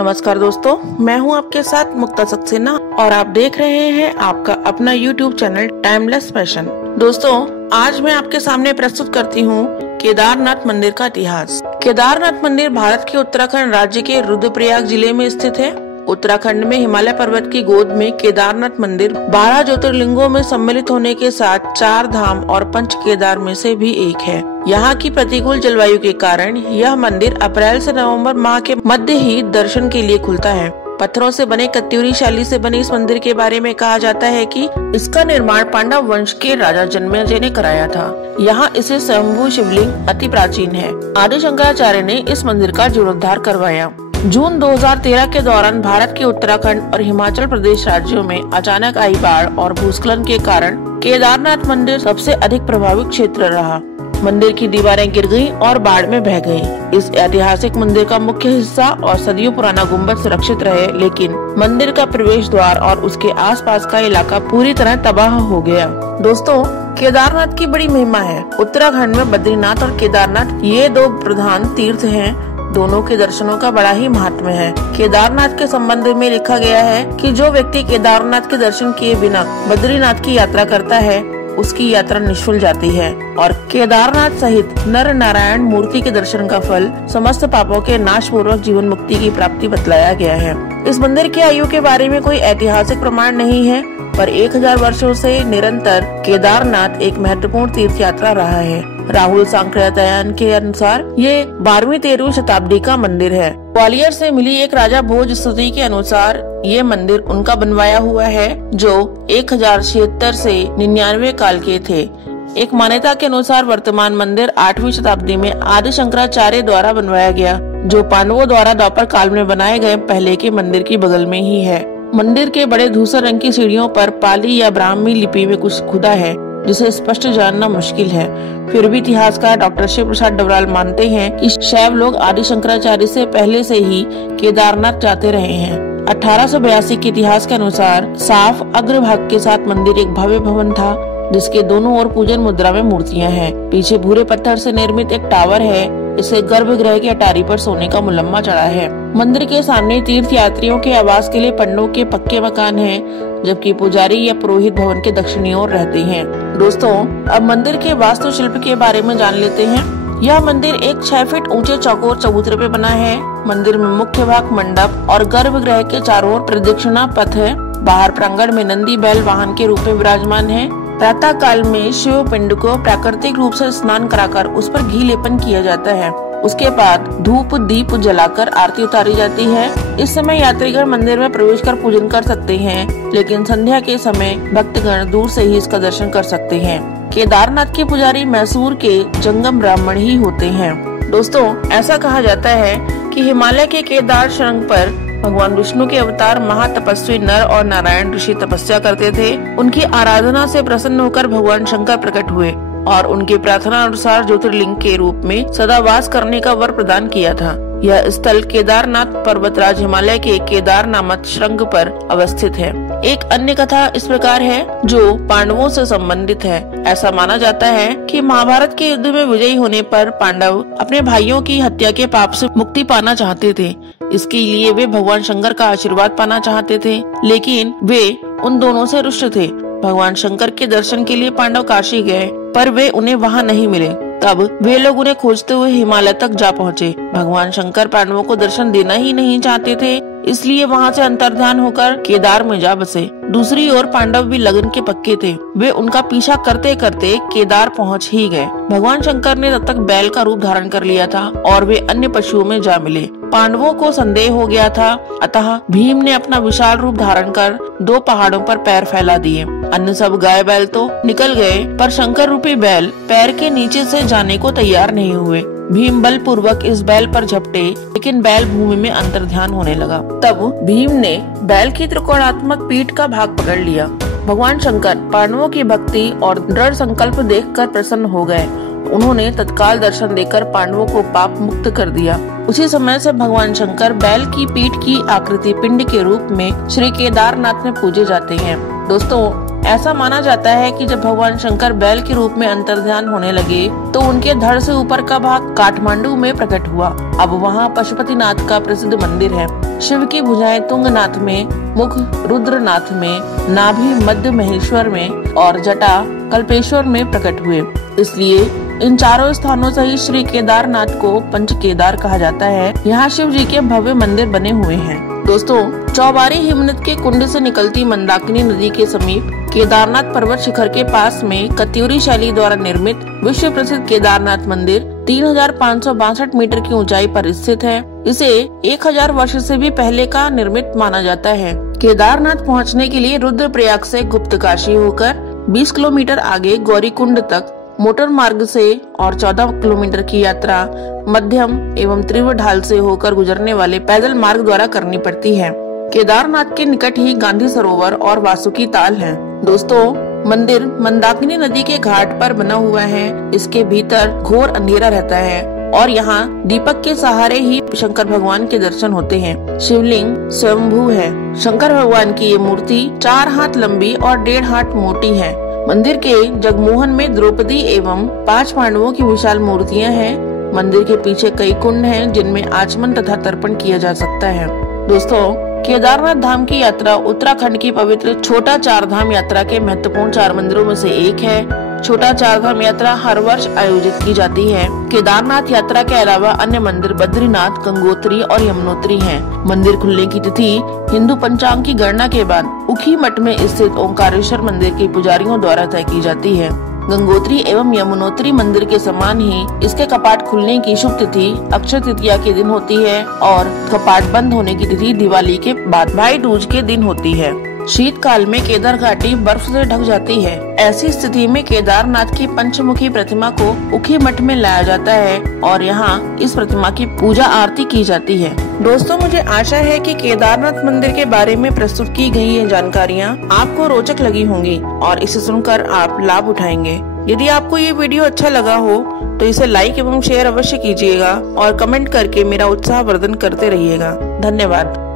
नमस्कार दोस्तों, मैं हूं आपके साथ मुक्ता सक्सेना और आप देख रहे हैं आपका अपना YouTube चैनल टाइमलेस फैशन। दोस्तों, आज मैं आपके सामने प्रस्तुत करती हूं केदारनाथ मंदिर का इतिहास। केदारनाथ मंदिर भारत के उत्तराखंड राज्य के रुद्रप्रयाग जिले में स्थित है। उत्तराखंड में हिमालय पर्वत की गोद में केदारनाथ मंदिर 12 ज्योतिर्लिंगों में सम्मिलित होने के साथ 4 धाम और 5 केदार में से भी एक है। यहाँ की प्रतिकूल जलवायु के कारण यह मंदिर अप्रैल से नवंबर माह के मध्य ही दर्शन के लिए खुलता है। पत्थरों से बने कत्यूरी शैली से बने इस मंदिर के बारे में कहा जाता है कि इसका निर्माण पांडव वंश के राजा जन्मेजय ने कराया था। यहाँ इसे स्वयंभू शिवलिंग अति प्राचीन है। आदि शंकराचार्य ने इस मंदिर का जीर्णोद्धार करवाया। जून 2013 के दौरान भारत के उत्तराखंड और हिमाचल प्रदेश राज्यों में अचानक आई बाढ़ और भूस्खलन के कारण केदारनाथ मंदिर सबसे अधिक प्रभावित क्षेत्र रहा। मंदिर की दीवारें गिर गईं और बाढ़ में बह गईं। इस ऐतिहासिक मंदिर का मुख्य हिस्सा और सदियों पुराना गुम्बद सुरक्षित रहे, लेकिन मंदिर का प्रवेश द्वार और उसके आसपास का इलाका पूरी तरह तबाह हो गया। दोस्तों, केदारनाथ की बड़ी महिमा है। उत्तराखंड में बद्रीनाथ और केदारनाथ ये 2 प्रधान तीर्थ हैं। दोनों के दर्शनों का बड़ा ही महत्व है। केदारनाथ के संबंध में लिखा गया है कि जो व्यक्ति केदारनाथ के दर्शन किए बिना बद्रीनाथ की यात्रा करता है उसकी यात्रा निष्फल जाती है और केदारनाथ सहित नर नारायण मूर्ति के दर्शन का फल समस्त पापों के नाश पूर्वक जीवन मुक्ति की प्राप्ति बतलाया गया है। इस मंदिर की आयु के बारे में कोई ऐतिहासिक प्रमाण नहीं है, पर 1000 वर्षों से निरंतर केदारनाथ एक महत्वपूर्ण तीर्थ यात्रा रहा है। राहुल सांकृत्यायन के अनुसार ये 12वीं-13वीं शताब्दी का मंदिर है। ग्वालियर से मिली एक राजा भोज स्तुति के अनुसार ये मंदिर उनका बनवाया हुआ है, जो 1076 से 99 काल के थे। एक मान्यता के अनुसार वर्तमान मंदिर 8वीं शताब्दी में आदि शंकराचार्य द्वारा बनवाया गया, जो पांडवों द्वारा द्वापर काल में बनाए गए पहले के मंदिर के बगल में ही है। मंदिर के बड़े धूसर रंग की सीढ़ियों पर पाली या ब्राह्मी लिपि में कुछ खुदा है, जिसे स्पष्ट जानना मुश्किल है। फिर भी इतिहासकार डॉक्टर शिव प्रसाद डबराल मानते हैं कि शैव लोग आदि शंकराचार्य से पहले से ही केदारनाथ जाते रहे हैं। 1882 के इतिहास के अनुसार साफ अग्रभाग के साथ मंदिर एक भव्य भवन था, जिसके दोनों ओर पूजन मुद्रा में मूर्तियां हैं। पीछे भूरे पत्थर से निर्मित एक टावर है। इसे गर्भगृह के अटारी पर सोने का मुलम्मा चढ़ा है। मंदिर के सामने तीर्थ यात्रियों के आवास के लिए पन्नों के पक्के मकान हैं, जबकि पुजारी या पुरोहित भवन के दक्षिणी ओर रहते हैं। दोस्तों, अब मंदिर के वास्तुशिल्प के बारे में जान लेते हैं। यह मंदिर एक 6 फीट ऊंचे चौकोर चबूतरे पे बना है। मंदिर में मुख्य भाग मंडप और गर्भगृह के चारों ओर प्रदक्षिणा पथ है। बाहर प्रांगण में नंदी बैल वाहन के रूप में विराजमान है। प्रातः काल में शिव पिंड को प्राकृतिक रूप से स्नान कराकर उस पर घी लेपन किया जाता है। उसके बाद धूप दीप जलाकर आरती उतारी जाती है। इस समय यात्रीगण मंदिर में प्रवेश कर पूजन कर सकते हैं, लेकिन संध्या के समय भक्तगण दूर से ही इसका दर्शन कर सकते हैं। केदारनाथ के पुजारी मैसूर के जंगम ब्राह्मण ही होते हैं। दोस्तों, ऐसा कहा जाता है कि हिमालय के केदार शृंग पर भगवान विष्णु के अवतार महातपस्वी नर और नारायण ऋषि तपस्या करते थे। उनकी आराधना से प्रसन्न होकर भगवान शंकर प्रकट हुए और उनकी प्रार्थना अनुसार ज्योतिर्लिंग के रूप में सदा वास करने का वर प्रदान किया था। यह स्थल केदारनाथ पर्वतराज हिमालय के केदार नामक शृंग पर अवस्थित है। एक अन्य कथा इस प्रकार है, जो पांडवों से संबंधित है। ऐसा माना जाता है कि महाभारत के युद्ध में विजयी होने पर पांडव अपने भाइयों की हत्या के पाप से मुक्ति पाना चाहते थे। इसके लिए वे भगवान शंकर का आशीर्वाद पाना चाहते थे, लेकिन वे उन दोनों से रुष्ट थे। भगवान शंकर के दर्शन के लिए पांडव काशी गए, पर वे उन्हें वहां नहीं मिले। तब वे लोग उन्हें खोजते हुए हिमालय तक जा पहुँचे। भगवान शंकर पांडवों को दर्शन देना ही नहीं चाहते थे, इसलिए वहां से अंतर्ध्यान होकर केदार में जा बसे। दूसरी ओर पांडव भी लगन के पक्के थे। वे उनका पीछा करते करते केदार पहुंच ही गए। भगवान शंकर ने तब तक बैल का रूप धारण कर लिया था और वे अन्य पशुओं में जा मिले। पांडवों को संदेह हो गया था, अतः भीम ने अपना विशाल रूप धारण कर 2 पहाड़ों पर पैर फैला दिए। अन्य सब गाय बैल तो निकल गए, पर शंकर रूपी बैल पैर के नीचे से जाने को तैयार नहीं हुए। भीम बल पूर्वक इस बैल पर झपटे, लेकिन बैल भूमि में अंतर्ध्यान होने लगा। तब भीम ने बैल की त्रिकोणात्मक पीठ का भाग पकड़ लिया। भगवान शंकर पांडवों की भक्ति और दृढ़ संकल्प देखकर प्रसन्न हो गए। उन्होंने तत्काल दर्शन देकर पांडवों को पाप मुक्त कर दिया। उसी समय से भगवान शंकर बैल की पीठ की आकृति पिंड के रूप में श्री केदारनाथ में पूजे जाते हैं। दोस्तों, ऐसा माना जाता है कि जब भगवान शंकर बैल के रूप में अंतर्ध्यान होने लगे तो उनके धड़ से ऊपर का भाग काठमांडू में प्रकट हुआ। अब वहाँ पशुपतिनाथ का प्रसिद्ध मंदिर है। शिव की भुजाएं तुंगनाथ में, मुख रुद्रनाथ में, नाभि मध्य महेश्वर में और जटा कल्पेश्वर में प्रकट हुए। इसलिए इन चारों स्थानों से ही श्री केदारनाथ को पंच केदार कहा जाता है। यहाँ शिव जी के भव्य मंदिर बने हुए हैं। दोस्तों, चौबारी हिमनद के कुंड से निकलती मंदाकिनी नदी के समीप केदारनाथ पर्वत शिखर के पास में कत्यूरी शैली द्वारा निर्मित विश्व प्रसिद्ध केदारनाथ मंदिर 3562 मीटर की ऊंचाई पर स्थित है। इसे 1000 वर्ष से भी पहले का निर्मित माना जाता है। केदारनाथ पहुंचने के लिए रुद्रप्रयाग से गुप्तकाशी होकर 20 किलोमीटर आगे गौरीकुंड तक मोटर मार्ग से और 14 किलोमीटर की यात्रा मध्यम एवं तीव्र ढाल से होकर गुजरने वाले पैदल मार्ग द्वारा करनी पड़ती है। केदारनाथ के निकट ही गांधी सरोवर और वासुकी ताल है। दोस्तों, मंदिर मंदाकिनी नदी के घाट पर बना हुआ है। इसके भीतर घोर अंधेरा रहता है और यहाँ दीपक के सहारे ही शंकर भगवान के दर्शन होते हैं। शिवलिंग स्वयंभू है। शंकर भगवान की ये मूर्ति 4 हाथ लंबी और 1.5 हाथ मोटी है। मंदिर के जगमोहन में द्रौपदी एवं 5 पांडवों की विशाल मूर्तियां हैं। मंदिर के पीछे कई कुंड हैं जिनमें आचमन तथा तर्पण किया जा सकता है। दोस्तों, केदारनाथ धाम की यात्रा उत्तराखंड की पवित्र छोटा चार धाम यात्रा के महत्वपूर्ण 4 मंदिरों में से एक है। छोटा चार धाम यात्रा हर वर्ष आयोजित की जाती है। केदारनाथ यात्रा के अलावा अन्य मंदिर बद्रीनाथ, गंगोत्री और यमुनोत्री हैं। मंदिर खुलने की तिथि हिंदू पंचांग की गणना के बाद उखी मठ में स्थित ओंकारेश्वर मंदिर के पुजारियों द्वारा तय की जाती है। गंगोत्री एवं यमुनोत्री मंदिर के समान ही इसके कपाट खुलने की शुभ तिथि अक्षय तृतीया के दिन होती है और कपाट बंद होने की तिथि दिवाली के बाद भाई दूज के दिन होती है। शीतकाल में केदार घाटी बर्फ से ढक जाती है। ऐसी स्थिति में केदारनाथ की पंचमुखी प्रतिमा को उखी मठ में लाया जाता है और यहाँ इस प्रतिमा की पूजा आरती की जाती है। दोस्तों, मुझे आशा है कि केदारनाथ मंदिर के बारे में प्रस्तुत की गई ये जानकारियाँ आपको रोचक लगी होंगी और इसे सुनकर आप लाभ उठाएंगे। यदि आपको ये वीडियो अच्छा लगा हो तो इसे लाइक एवं शेयर अवश्य कीजिएगा और कमेंट करके मेरा उत्साहवर्धन करते रहिएगा। धन्यवाद।